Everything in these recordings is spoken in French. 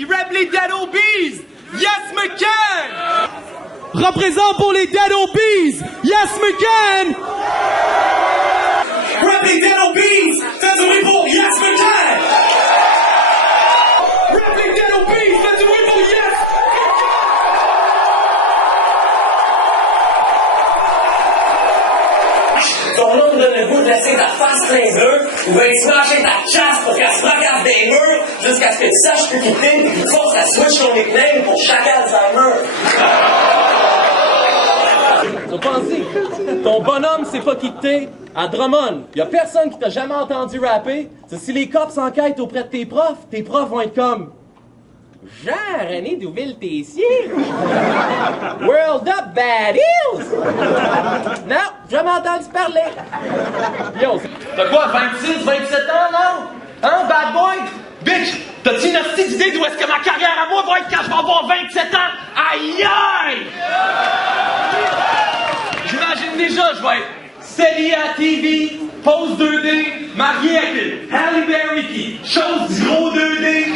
Il rappe les Dead Obies! Yes, McCann! Représente pour les Dead Obies! Yes, McCann! Rap les Dead Obies! Fais du bruit pour Yes, McCann! Rap les Dead Obies! Fais du bruit pour Yes! Ton nom me donne le goût de laisser ta face plein d'eux, ou bien de smasher ta chasse pour qu'elle se macasse des murs, jusqu'à ce que tu saches plus quitter, et que tu forces à switch ton nickname pour chaque Alzheimer. Tu penses, ton bonhomme s'est pas quitté à Drummond. Y a personne qui t'a jamais entendu rapper. Si les cops enquêtent auprès de tes profs vont être comme Jean-René Douville-Tessier. World Up Bad Hills. Non, jamais entendu parler. Yo, T'as quoi, 26, 27 ans, non? Hein, bad boy? Bitch, t'as-tu une hostie d'idée d'où est-ce que ma carrière à moi va être quand je vais avoir 27 ans? Aïe aïe! J'imagine déjà, je vais être steady à TV, pose 2D, marié avec une Halle Berry qui chose du gros 2D.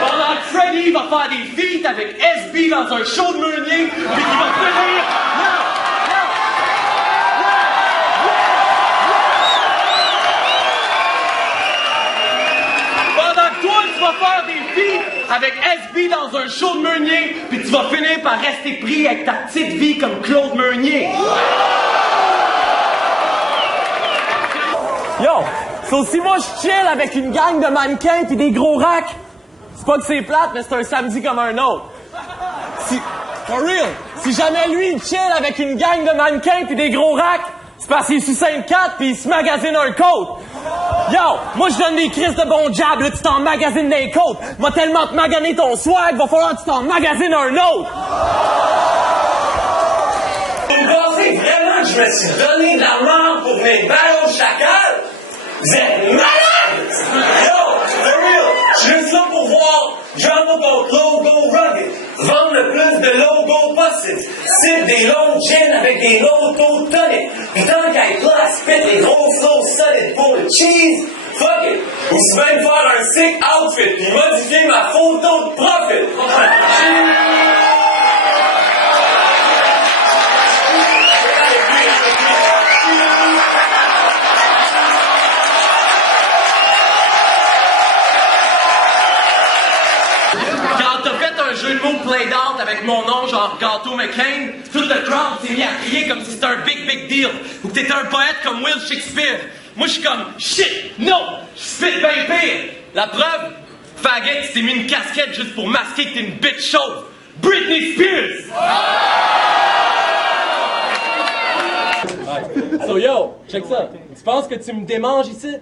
Pendant que Freddy va faire des feats avec SB dans un show de Meunier, puis qu'il va finir... Pendant que toi, tu vas faire des feats avec SB dans un show de Meunier, puis tu vas finir par rester pris avec ta petite vie comme Claude Meunier. yo, so si moi je chill avec une gang de mannequins pis des gros racks, c'est pas que c'est plate, mais c'est un samedi comme un autre. For real, si jamais lui il chill avec une gang de mannequins pis des gros racks, c'est parce qu'il est sous 5-4 pis il se magasine un coat. Yo, moi je donne des crises de bon jab, là tu t'en magasines des côtes. M'a tellement te maganer ton swag, va falloir que tu t'en magasines un autre. Vous pensez vraiment que je me suis donné de la mort pour venir battre au chacal? Vous êtes malades! Yo, for real, je suis juste là pour voir Jungle contre Logo Rugged. Vendre le plus de logos possible. Sip des longs gins avec des longs taux tonic. Puis tant qu'à être là à spit des gros flows solides pour le cheese, fuck it. Ou si même faire un sick outfit puis modifier ma photo de profil. Jeu de mots played out avec mon nom, genre Gâteau McCain, tout le crowd s'est mis à crier comme si c'était un big deal. Ou que t'étais un poète comme Will Shakespeare. Moi, je suis comme, shit, non, je spit bien pire. La preuve, faggot, tu t'es mis une casquette juste pour masquer que t'es une bitch chauve. Britney Spears! So yo, check ça. Tu penses que tu me démanges ici?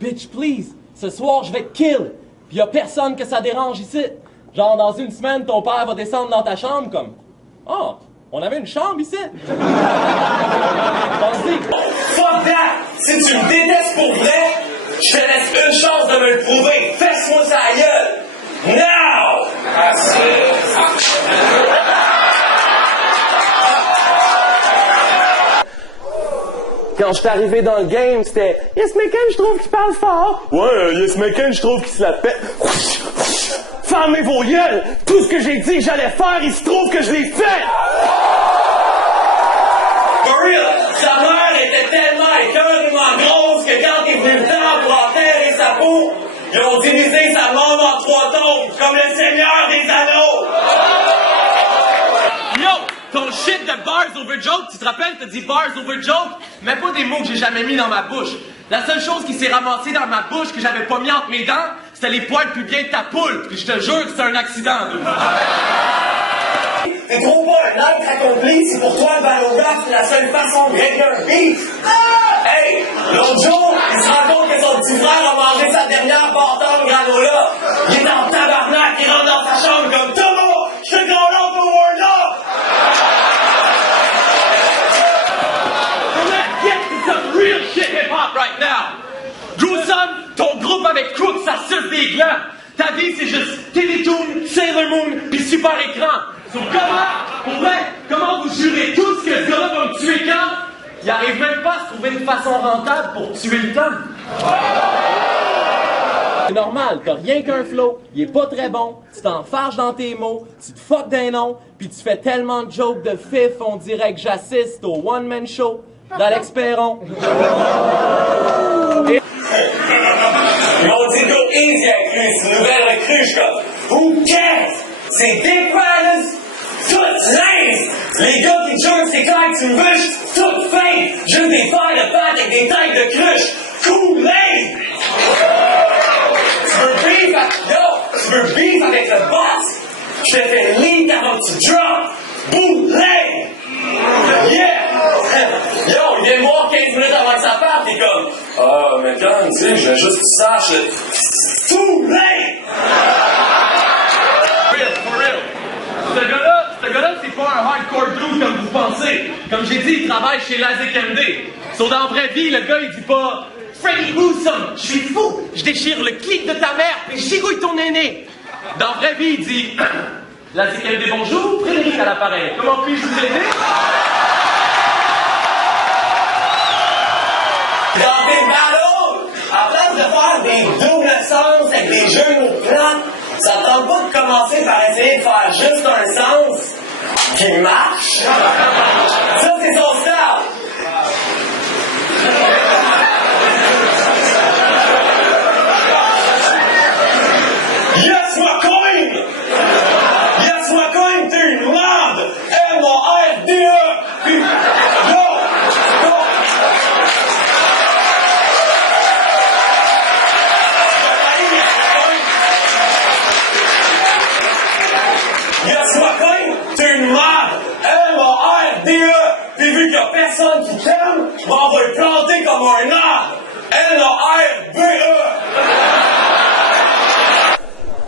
Bitch, please. Ce soir, je vais te kill. Pis y a personne que ça dérange ici. Genre, dans une semaine, ton père va descendre dans ta chambre comme... Oh, on avait une chambre ici. Pensez. Fuck that! Si tu me détestes pour vrai, je te laisse une chance de me le prouver. Fesse-moi sa gueule! Now! Quand je suis arrivé dans le game, c'était Yes McCann, je trouve qu'il parle fort. Ouais, Yes McCann, je trouve qu'il se la pète. Fermez vos gueules! Tout ce que j'ai dit que j'allais faire, il se trouve que je l'ai fait! For real, sa mère était tellement écœurément grosse que quand il est venu le temps pour enterrer sa peau, ils ont divisé sa mort en 3 tombes, comme le Seigneur des Anneaux! Yo, ton shit de bars over joke, tu te rappelles, t'as dit bars over joke, mais pas des mots que j'ai jamais mis dans ma bouche. La seule chose qui s'est ramassée dans ma bouche que j'avais pas mis entre mes dents, c'était les poils plus bien de ta poule, puis je te jure que c'est un accident. T'es trop pas un être accompli, c'est pour toi le ballon-rap, c'est la seule façon de régler un beef. Hey, l'autre jour, il se rend compte que son petit frère a mangé sa dernière bâton de granola. Il est en tabarnak, il rentre dans sa chambre comme Thomas, je te condamne pour World Up! Let's get to some real shit hip-hop right now. Gruesome, ton groupe avec Crook, ça suce des glands. Ta vie, c'est juste Télétoon, Sailor Moon, pis super écran. So, comment vous jurez tous que ce gars-là va me tuer quand? Il arrive même pas à se trouver une façon rentable pour tuer le temps. C'est normal, t'as rien qu'un flow, il est pas très bon, tu t'enfarges dans tes mots, tu te fuck d'un nom, puis tu fais tellement de jokes de fif, on dirait que j'assiste au one-man show d'Alex Perron. Ils m'ont dit go easy avec lui, c'est une nouvelle recrue, je suis comme who cares? C'est Dick Riders, toutes lame! Les gars qui jump, c'est quand tu me bûches, toutes fake! Juste des paires de pattes avec des têtes de cruche, cool lame! Tu veux beef avec le boss? Je te fais lead avant que tu drop, bootleg! Yeah! Yo, il vient me voir 15 minutes avant que ça parte, t'es comme mais quand, tu sais, je veux juste que tu saches, too late! For real. Ce gars-là, c'est pas un hardcore dude comme vous pensez. Comme j'ai dit, il travaille chez Lazik MD. Sauf dans la vraie vie, le gars, il dit pas Freddy Newsom, je suis fou, je déchire le clip de ta mère et j'égouille ton aîné. Dans la vraie vie, il dit Lazik MD, bonjour, Frédéric à l'appareil. Comment puis-je vous aider? Dans tes battles, à place de faire des doubles sens avec des jeux de mots plats, ça te tente pas de commencer par essayer de faire juste un sens qui marche? Ça, c'est son style! Yes, ma coin! Yes, ma coin, t'es une merde! M-A-R-D-E! Puis, go! Yes, ma coin, t'es une merde! M-A-R-D-E! Puis vu qu'il y a personne qui t'aime, on va le planter comme un arbre! M-A-R-B-E!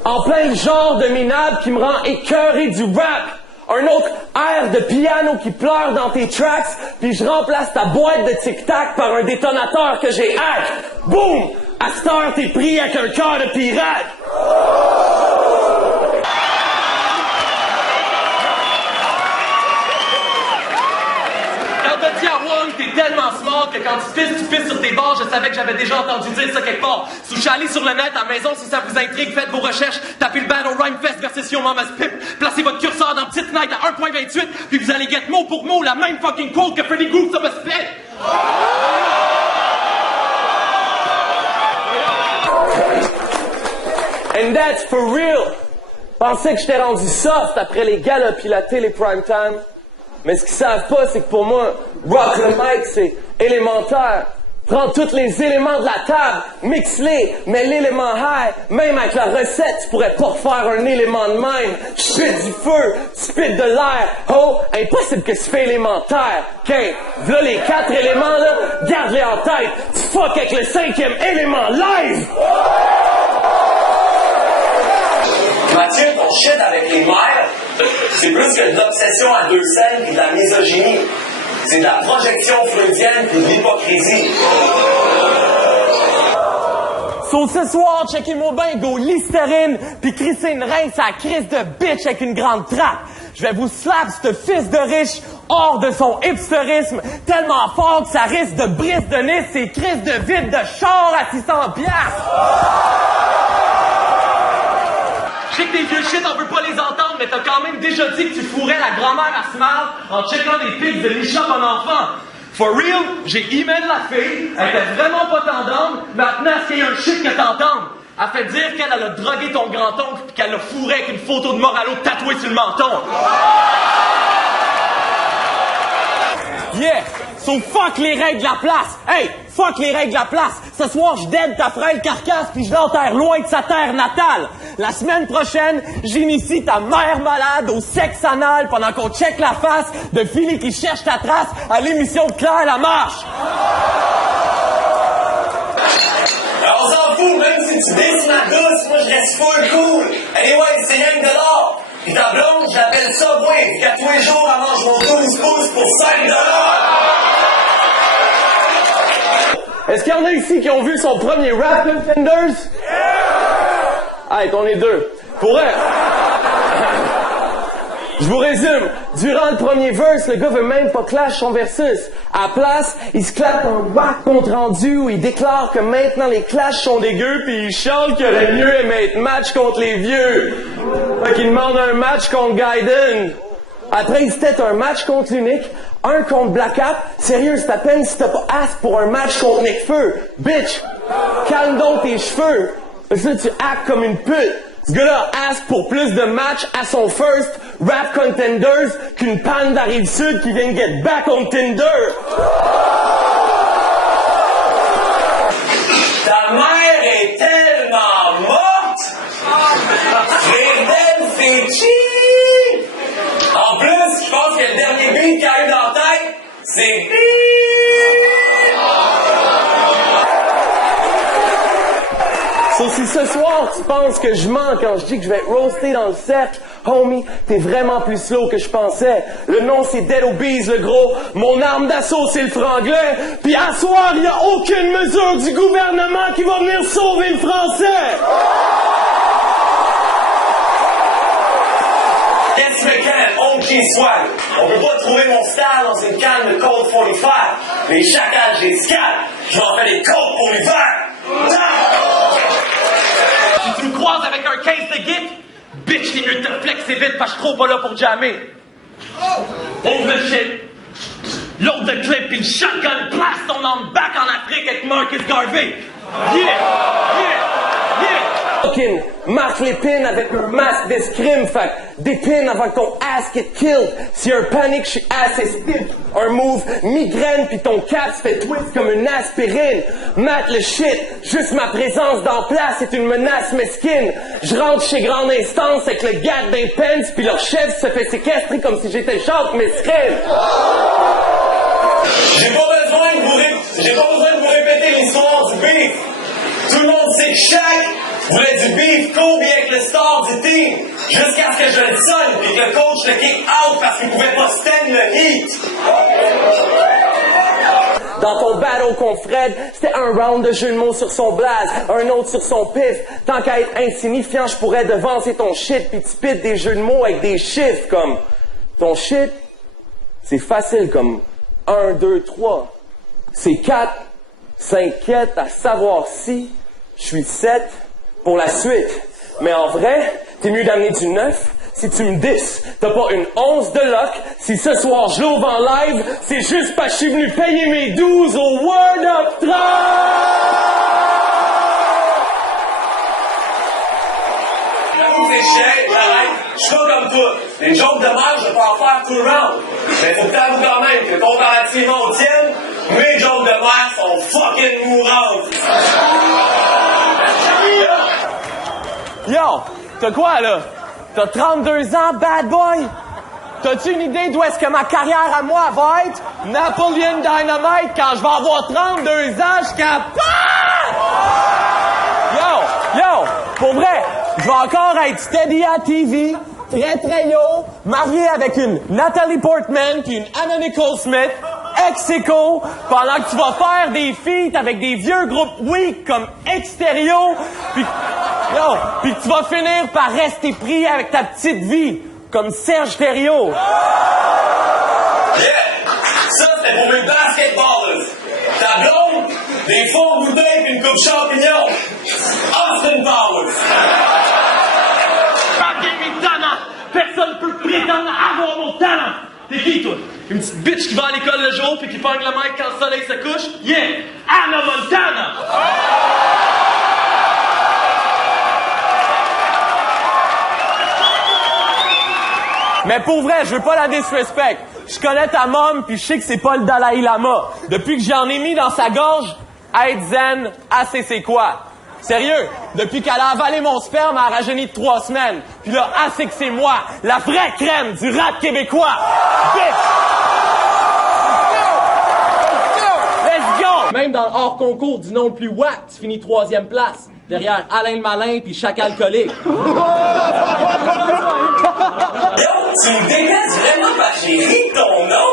En plein genre de minable qui me rend écœuré du rap. Un autre air de piano qui pleure dans tes tracks, puis je remplace ta boîte de tic-tac par un détonateur que j'ai hack. Boum! À cette heure, t'es pris avec un cœur de pirate. Quand t'as dit à Wong, t'es tellement smart que quand tu pisses sur tes bords, je savais que j'avais déjà entendu dire ça quelque part. Si je suis allé sur le net, à la maison, si ça vous intrigue, faites vos recherches, tapez le Battle Rhyme Fest versus Yo Mama's Pip, placez votre curseur dans Petite Night à 1.28, puis vous allez get mot pour mot la même fucking quote que Freddy Newsom a spit. And that's for real. Pensais que j'étais rendu soft après les galas pis la télé prime time. Mais ce qu'ils savent pas, c'est que pour moi, rock le mic, c'est élémentaire. Prends tous les éléments de la table, mixe-les, mets l'élément high. Même avec la recette, tu pourrais pas refaire un élément de même. J'spit du feu, tu spit de l'air. Oh, impossible que tu fais élémentaire. OK, là les 4 éléments, là, garde-les en tête. Tu fuck avec le 5e élément live! Mathieu, ton shit avec les mères, c'est plus que de l'obsession à 2 scènes et de la misogynie. C'est de la projection freudienne et de l'hypocrisie. So ce soir, checkez-moi bien, go Listerine, pis crisser une reine, sa crise de bitch avec une grande trappe. Je vais vous slap ce fils de riche hors de son hipsterisme, tellement fort que ça risque de brise de Nice, ses crises de vide de char à 600$. Je sais que tes vieux shit, on veut pas les entendre, mais t'as quand même déjà dit que tu fourrais la grand-mère à Smart en checkant des pics de l'échoppe en enfant. For real, j'ai email la fille, elle était vraiment pas tendante, maintenant est-ce qu'il y a un shit que t'entendes? Elle fait dire qu'elle a drogué ton grand-oncle pis qu'elle l'a fourré avec une photo de Moralo tatouée sur le menton. Yeah! So fuck les règles de la place! Hey! Fuck les règles de la place! Ce soir, je dead ta frêle carcasse puis je l'enterre loin de sa terre natale! La semaine prochaine, j'initie ta mère malade au sexe anal pendant qu'on check la face de Philly qui cherche ta trace à l'émission de Claire Lamarche! Alors, on s'en fout, même si tu baisses ma douce, moi je reste full cool. Anyway, c'est rien que de l'or. Pis ta blonde, je l'appelle Subway, pis qu'à tous les jours, elle mange mon 12 pouces pour 5$. Est-ce qu'il y en a ici qui ont vu son premier rap Contenders? Yeah! Hey, on est deux. Pour elle. Je vous résume. Durant le premier verse, le gars veut même pas clash son versus. À la place, il se claque un whack compte rendu où il déclare que maintenant les clashs sont dégueux puis il chante qu'il aurait mieux aimé être match contre les vieux. Fait qu'il demande un match contre Gaiden. Après, il se tête un match contre l'unique, un contre Black Hat. Sérieux, c'est à peine si t'as pas ask pour un match contre Necfeu. Bitch, calme donc tes cheveux. Parce que là, tu actes comme une pute. Ce gars-là ask pour plus de matchs à son first rap contenders qu'une panne d'Arrive Sud qui vient de get back on Tinder. Ta mère est tellement morte! Redden fait cheap! En plus, je pense que le dernier beat qu'il a eu dans la tête, c'est So, si ce soir tu penses que je mens quand je dis que je vais être roasté dans le cercle, homie, t'es vraiment plus slow que je pensais. Le nom c'est Dead Obese, le gros. Mon arme d'assaut c'est le franglais. Puis à soir, y a aucune mesure du gouvernement qui va venir sauver le français. Yes, we can, OG swag. On peut pas trouver mon style dans une canne de Colt 45. Mais chacal, j'ai scal. Je vais en faire des côtes pour l'hiver. Si tu me croises avec un case de git, bitch, t'es mieux de te flexer vite parce que je suis trop pas là pour jammer. Ouvre le shit. L'autre de clip pis le shotgun place ton arme back en Afrique avec Marcus Garvey. Yeah! Yeah! Yeah! Fucking marque les pins avec un masque d'escrime, fait des pins avant que ton ass get killed. Si un panique, je suis assez stiff. Un move migraine puis ton cap se fait twist comme une aspirine. Mate le shit, juste ma présence dans place est une menace mesquine. Je rentre chez Grande Instance avec le gars d'un Pence puis leur chef se fait séquestrer comme si j'étais Jacques Mesquine. J'ai pas besoin de vous répéter l'histoire du beef. Tout le monde sait que Shaq voulait du beef cool avec le star du team. Jusqu'à ce que je le sonne et que le coach le kick out parce qu'il pouvait pas stand le heat. Dans ton battle contre Fred, c'était un round de jeu de mots sur son blaze, un autre sur son pif. Tant qu'à être insignifiant, je pourrais devancer ton shit pis tu pites des jeux de mots avec des chiffres comme ton shit. C'est facile comme 1, 2, 3. C'est 4. S'inquiète à savoir si je suis 7 pour la suite. Mais en vrai, t'es mieux d'amener du 9 si tu me disses. T'as pas une 11 de luck. Si ce soir je l'ouvre en live, c'est juste parce que je suis venu payer mes 12 au Word of Trump! C'est chiant, j'arrête. Je suis pas comme toi. Les jokes de merde, je peux en faire tout le round. Mais faut que t'avoues quand même que comparativement aux tiennes, mes jokes de merde sont fucking mourantes. Yo, t'as quoi là? T'as 32 ans, bad boy? T'as-tu une idée d'où est-ce que ma carrière à moi va être? Napoleon Dynamite quand je vais avoir 32 ans, je capable! Yo, pour vrai, je vais encore être steady à TV, très yo, marié avec une Natalie Portman puis une Anna Nicole Smith, ex-écho, pendant que tu vas faire des feats avec des vieux groupes weak comme Extérieur, puis que tu vas finir par rester pris avec ta petite vie, comme Serge Thériault. Yeah! Ça, c'était pour mes basketballers. Ta blonde, des fonds de bouteilles pis une coupe champignon. Austin Powers. Fucking talent! Personne peut prétendre avoir mon talent! T'es qui, toi? Une petite bitch qui va à l'école le jour puis qui pogne le mic quand le soleil se couche? Yeah! Anna Montana! Mais pour vrai, je veux pas la disrespect. Je connais ta mom puis je sais que c'est pas le Dalai Lama. Depuis que j'en ai mis dans sa gorge, être zen, assez c'est quoi? Sérieux, depuis qu'elle a avalé mon sperme, elle a rajeuni de 3 semaines. Puis là, assez que c'est moi, la vraie crème du rap québécois. Bitch! Let's go! Même dans le hors-concours du nom le plus wack, tu finis 3e place. Derrière Alain le Malin puis chaque alcoolique. Yo, tu me détestes vraiment parce que j'ai ri de ton nom?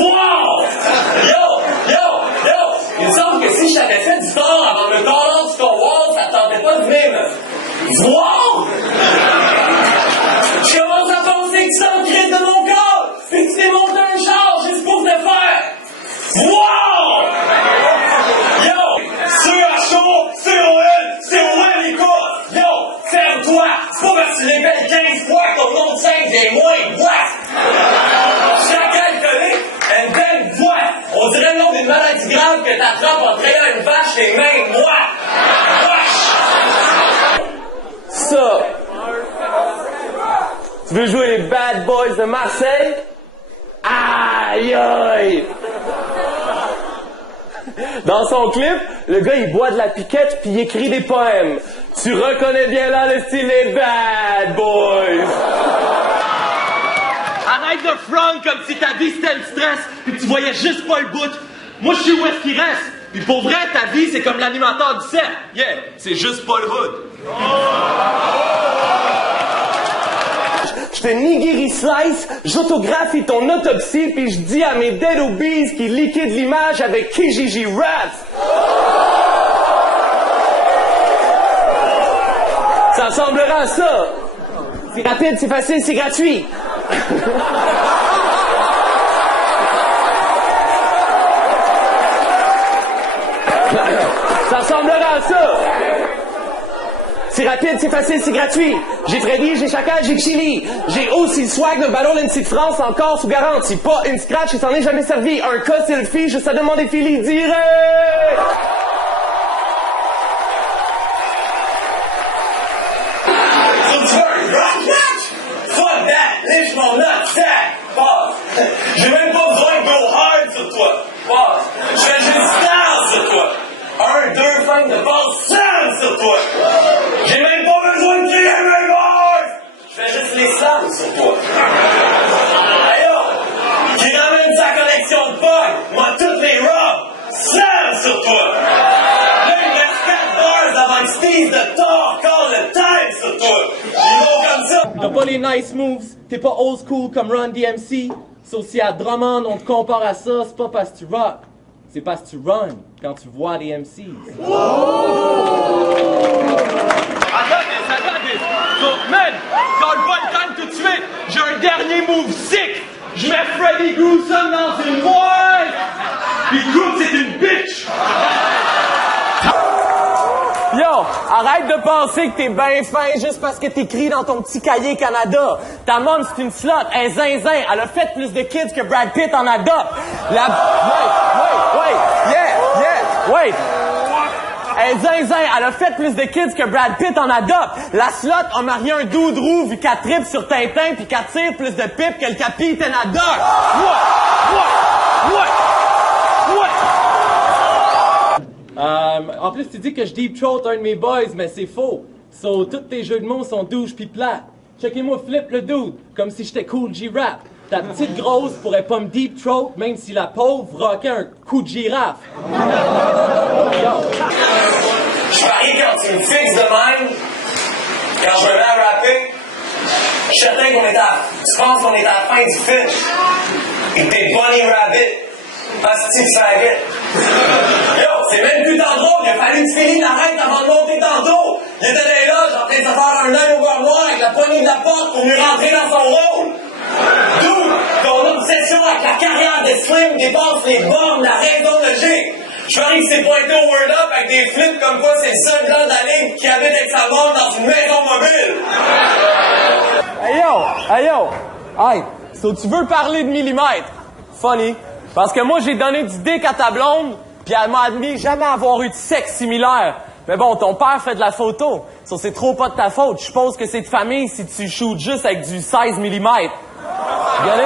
Wow! Yo! Il me semble que si je t'avais fait du tort avant le tort sur ton wall, ça te tentait pas de venir me voir! Je commence à penser que ça C'est pas parce que tu les payes 15 fois que ton nom de scène vient moins voix. Chaque alcoolique a une belle voix. On dirait le nom d'une maladie grave que t'attrapes en trayant une vache les mains moites. Ça. Tu veux jouer les Bad Boys de Marseille? Aïe aïe! Dans son clip, le gars il boit de la piquette puis il écrit des poèmes. Tu reconnais bien là le style des Bad Boys. Arrête de front comme si ta vie c'était le stress pis que tu voyais juste pas le bout. Moi je sais où est-ce qu'il reste. Pis pour vrai, ta vie c'est comme l'animateur du cercle. Yeah, c'est juste pas le hood. Je te nigiri slice, j'autographie ton autopsie puis je dis à mes dead obese qui liquident l'image avec Kijiji Raps. Ça ressemblera à ça. C'est rapide, c'est facile, c'est gratuit. Ça ressemblera à ça. C'est rapide, c'est facile, c'est gratuit. J'ai Freddy, j'ai Chacal, j'ai Chili. J'ai aussi le swag de Battle MC de France, encore sous garantie. Pas une scratch, il s'en est jamais servi. Un cas selfie, juste à demander Philly direct. Fuck that! Lèche mon nutsack! Passe! J'ai même pas besoin de go hard sur toi! Passe! Je fais juste style sur toi! 1, 2, fin de passe 100 sur toi! J'ai même pas besoin de crier mes boys! Je fais juste les slams sur toi! Ayo! Qui ramène sa collection de bugs! Moi, toutes les robes! 100 sur toi! Là, il me reste 4 bars avant que Steve de Thor call le time sur toi! Ils vont comme ça! T'as pas les nice moves, t'es pas old school comme Run DMC. Sauf si à Drummond on te compare à ça, c'est pas parce que tu rock, c'est parce que tu run quand tu vois des MCs. Attendez. So, man, garde pas le time tout de suite. J'ai un dernier move sick. Je mets Freddy Gruesome dans une boîte. Puis Groot, c'est une bitch. Yo, arrête de penser que t'es ben fin juste parce que t'écris dans ton petit cahier Canada. Ta mom, c'est une slot, elle est zinzin, elle a fait plus de kids que Brad Pitt en adopte. Wait. Elle est zinzin, elle a fait plus de kids que Brad Pitt en adopte. La slot a marié un doudrou vu qu'elle tripe sur Tintin pis qu'elle tire plus de pipe que le capitaine Haddock. What? En plus, tu dis que je deep throat un de mes boys, mais c'est faux. So, tous tes jeux de mots sont douches pis plates. Checkez-moi flip le dude, comme si j'étais cool G-rap. Ta petite grosse pourrait pas me deep throat, même si la pauvre rockait un coup de girafe. Je parie quand tu me fixes de même, quand je me mets à rapper, je suis certain qu'on est à... Tu penses qu'on est à la fin du film. Et t'es Bunny Rabbit. Asti de faggot. Yo, c'est même plus tant drôle. Il a fallu que Philly l'arrête avant de monter tantôt. Il était là, en train de se faire un œil au beurre noir avec la poignée de la porte pour lui rentrer dans son rôle. D'où ton obsession avec la carrière de Slim dépasse les bornes, la raison de G. Je parie qu'il s'est pointé au Word Up avec des flips comme quoi c'est le seul gars de la ligue qui habite avec sa mort dans une maison mobile. Hey yo! Hey, so tu veux parler de millimètres? Funny. Parce que moi, j'ai donné du dick à ta blonde, puis elle m'a admis jamais avoir eu de sexe similaire. Mais bon, ton père fait de la photo. So c'est trop pas de ta faute. Je suppose que c'est de famille si tu shoots juste avec du 16 mm. Regardez.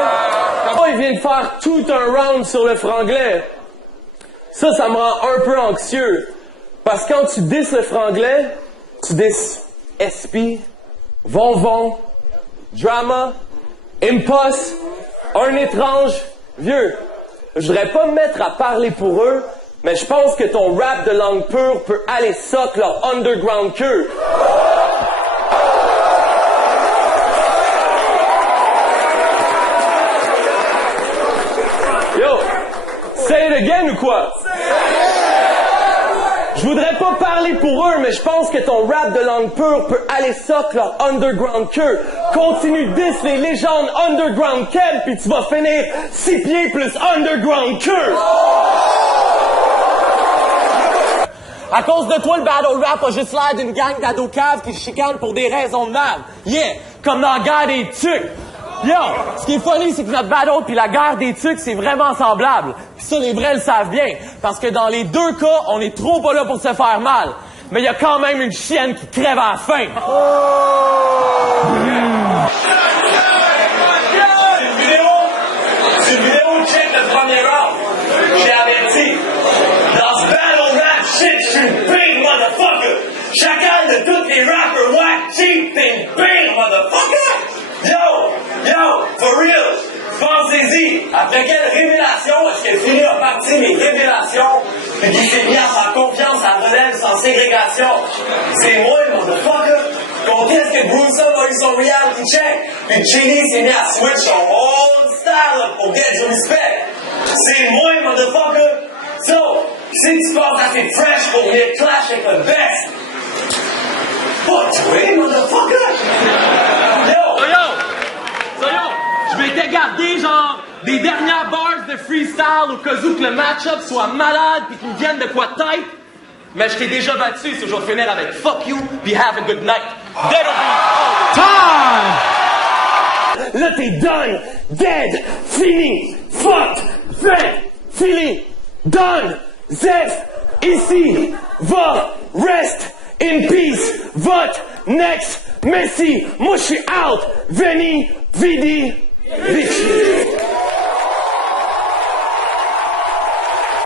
Moi, il vient de faire tout un round sur le franglais. Ça me rend un peu anxieux. Parce que quand tu disses le franglais, tu dis SP, Von, Drama, Impost, un étrange, vieux. Je voudrais pas me mettre à parler pour eux, mais je pense que ton rap de langue pure peut aller sock leur underground queue. Yo, say it again ou quoi? Je voudrais pas parler pour eux, mais je pense que ton rap de langue pure peut aller sock leur underground queue. Continue de diss les légendes underground Keb, puis tu vas finir 6 pieds plus underground queue. À cause de toi, le battle rap a juste l'air d'une gang d'ados caves qui se chicanent pour des raisons de merde. Yeah! Comme dans la guerre des tucs. Yo! Ce qui est funny, c'est que notre battle pis la guerre des tucs, c'est vraiment semblable. Pis ça, les vrais le savent bien. Parce que dans les deux cas, on est trop pas là pour se faire mal. Mais il y a quand même une chienne qui crève à la fin. C'est une vidéo, check le premier round. J'ai averti. Dans ce battle rap shit, je suis une big motherfucker. Chacun de tous les rappers whack cheap, t'es une big motherfucker. Yo, for real. Pensez-y, après quelle révélation est-ce que Philly a parti mes révélations et qu'il s'est mis à faire confiance à relève sans ségrégation? C'est moi, le motherfucker. Quand est-ce que Bruce a eu son reality check? Puis Chili s'est mis à switch son old style pour get du respect. C'est moi, motherfucker. So, si tu penses assez fresh pour venir clash avec le best, pas toi, motherfucker. Je m'étais gardé, genre, des dernières bars de freestyle au cas où que le match-up soit malade pis qu'il me vienne de quoi de tête. Mais je t'ai déjà battu, so je vais finir avec fuck you pis have a good night. That'll be all the time! Là, t'es done, dead, fini, fucked, fait, fini, done, Zef, ici, va, rest in peace, vote, next, Messi, moi j'suis out, veni, vidi, vici.